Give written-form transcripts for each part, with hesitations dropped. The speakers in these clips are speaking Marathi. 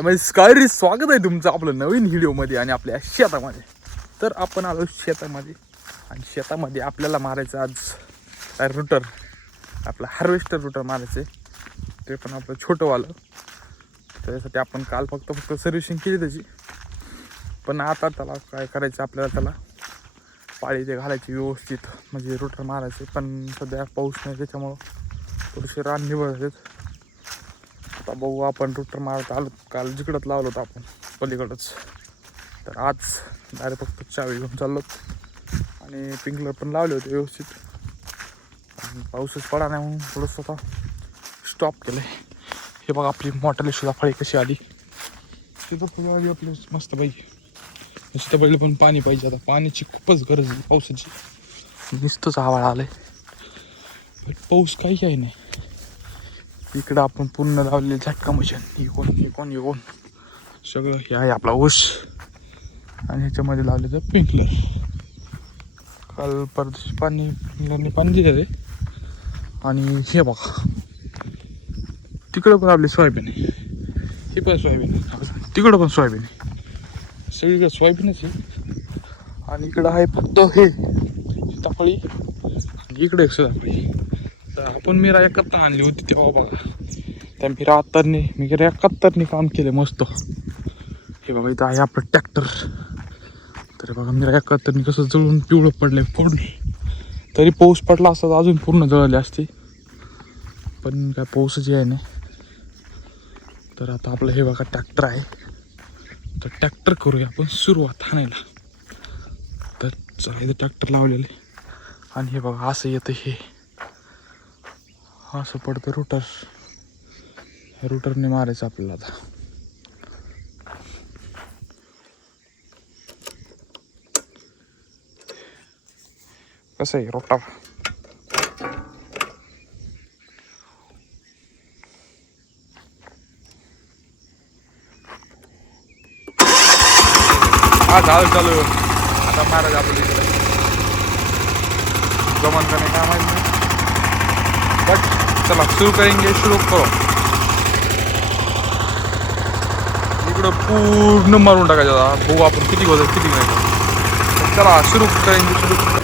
नमस्कार, स्वागत आहे तुमचं आपलं नवीन व्हिडिओमध्ये आणि आपल्या शेतामध्ये. तर आपण आलो शेतामध्ये आणि शेतामध्ये आपल्याला मारायचं आज रुटर, आपला हार्वेस्टर रुटर मारायचं. ते पण आपलं छोटंवालं. त्यासाठी आपण काल फक्त सर्व्हिसिंग केली त्याची. पण आता त्याला काय करायचं, आपल्याला त्याला पाळी ते घालायची व्यवस्थित, म्हणजे रुटर मारायचे. पण सध्या पाऊस नाही त्याच्यामुळं थोडेसे रान निवडतात. आता बघू, आपण रुटर मारत आलो. काल जिकडंच लावलं होतं आपण, पलीकडंच. तर आज डायरेक्ट फक्त चावी घेऊन चाललो आणि पिंकलर पण लावले होते व्यवस्थित. आणि पाऊसच पडा नाही म्हणून थोडंसं आता स्टॉप केलं आहे. हे बघा आपली मोठाली सुद्धा फळी कशी आली. तिथं फुलं आली आपली मस्त पाहिजे. सीताफळीला पण पाणी पाहिजे. आता पाण्याची खूपच गरज आहे पावसाची. नुसतंच आवाळ आलं आहे, पाऊस काही आहे नाही. इकडं आपण पूर्ण लावलेले झटका मशीन इकोन सगळं हे आहे आपला ऊस. आणि ह्याच्यामध्ये लावले तर पिंकलर. काल परदेशी पाणी दिलं. आणि हे बघा तिकडं पण आपली सोयाबीन आहे. हे पण सोयाबीन, तिकडं पण सोयाबीन आहे. सगळीकडे सोयाबीनच आहे. आणि इकडं आहे फक्त हे सीताफळी, इकडे एक सीताफळी. तर आपण मी 71 आणली होती तेव्हा बघा, त्या मी 71 काम केलं मस्त. हे बघा इथं आहे आपलं ट्रॅक्टर. तर बघा मी 71 कसं जळून पिवळं पडलंय पूर्ण. तरी पाऊस पडला असता तर अजून पूर्ण जळले असते, पण काय पाऊसच आहे नाही. तर आता आपलं हे बघा ट्रॅक्टर आहे. तर ट्रॅक्टर करूया आपण सुरुवात हाणायला. तर चला, इथं ट्रॅक्टर लावलेले. आणि हे बघा असं येतं, हे असं पडतं रुटर. रुटरने मारायचं आपल्याला. आता कसं आहे रोटा, हा चालू आता महाराज आपल्या इकडे जमान का नाही, काय माहित नाही. बट चला सुरू करो. इकडं पूर्ण मारून टाकायचं. बघू आपण किती होतं किती नाही. चला सुरू करेंगे.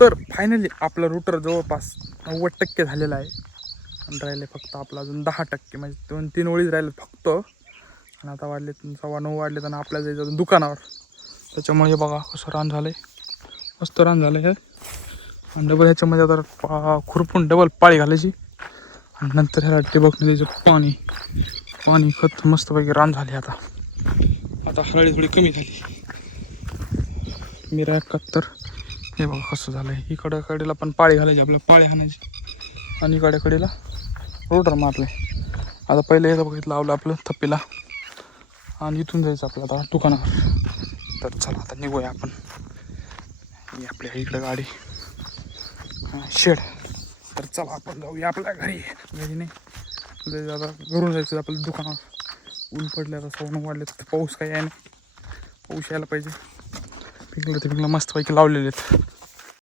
तर फायनली आपलं रुटर जवळपास 90% झालेलं आहे. आणि राहिले फक्त आपला अजून 10%, म्हणजे 2-3 ओळीच राहिले फक्त. आणि आता वाढले 9:15 वाढलेत आणि आपल्या जायचं अजून दुकानावर. त्याच्यामुळे हे बघा कसं रान झालं आहे, मस्त रान झालं आहे. आणि डबल ह्याच्यामध्ये आता खुरपून डबल पाळी घालायची. आणि नंतर ह्याला ठिबकने द्यायचं पाणी खत. मस्तपैकी रान झाले. आता हळदी थोडी कमी झाली. मी 71. हे बघा कसं झालं आहे. इकडं कडेला पण पाळी घालायची, आपल्याला पाळी हाणायची. आणि इकडे कडेला रोटर मारले. आता पहिले हे बघितलं लावलं आपलं थप्पीला. आणि इथून जायचं आपलं आता दुकानावर. तर चला आता निघूया आपण. आपल्या इकडं गाडी शेड. तर चला आपण जाऊया आपल्या घरी नाही आता घरून जायचं आपलं दुकानावर. ऊन पडले, आता 9:15 वाढले. तर पाऊस काही आहे नाही, पाऊस यायला पाहिजे. पिंकला मस्तपैकी लावलेले आहेत.